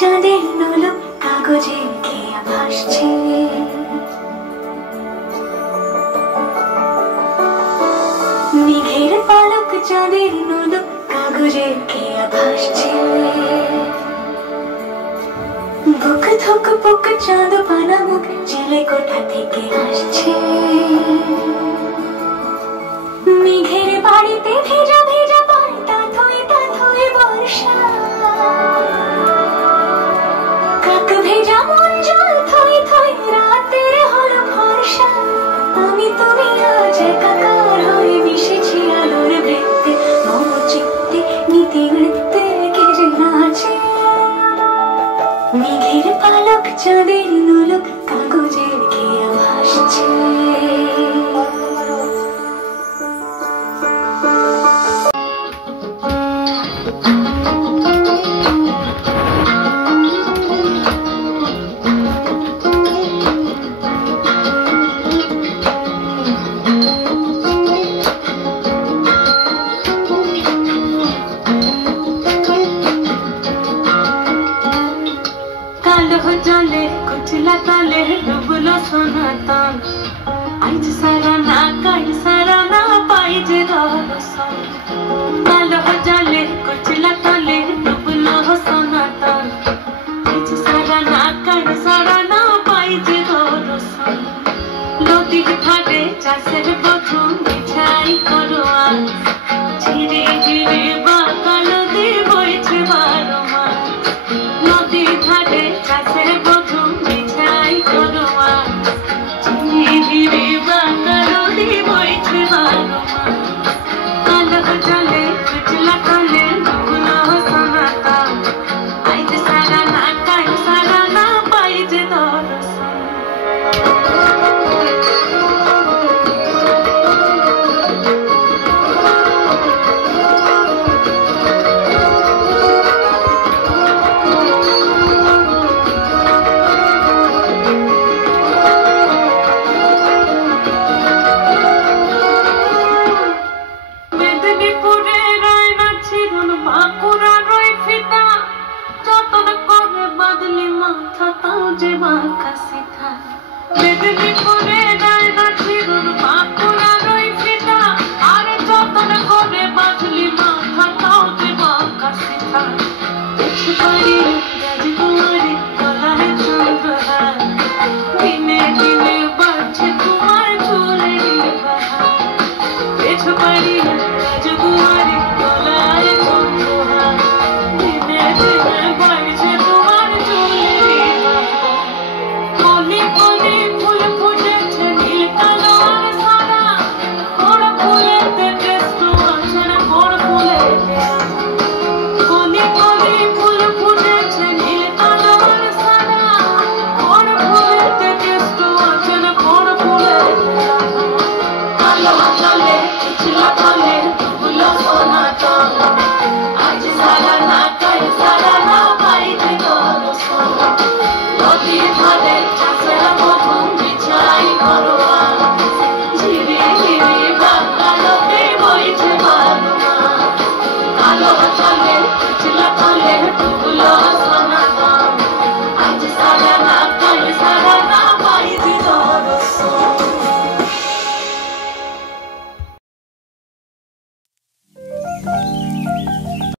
চাঁদের নোলক কাগজে খেয়া ভাসছে। মেঘের পালক চাঁদের নোলক কাগজে খেয়া ভাসছে। বুক থুক বুক চাঁদ পানা মুখ চিলে কোঠা থেকে আসছে। মেঘের বাড়িতে ভেজা ভেজা পায় তা থুয়ে বর্ষা। কাক ভেজা মন জল থই রাতের হলো ভরসা। আমি তুমি আজ একাকার হয়ে মিশেছি আলোর বৃত্তে। মম চিত্তে নীতি নৃত্যে কে যে নাচে। মেঘের পালক চাঁদের নোলক কাগজের খেয়া ভাসছে। जले कुचला तले डुबलो सोना तान आज सारा ना पाइजे रसन। कालो जले कुचला तले डुबलो सोना तान आज सारा ना पाइजे रसन। नदी घाटे चाষের প্রথম বিছাই করো আজ ধীরে ধীরে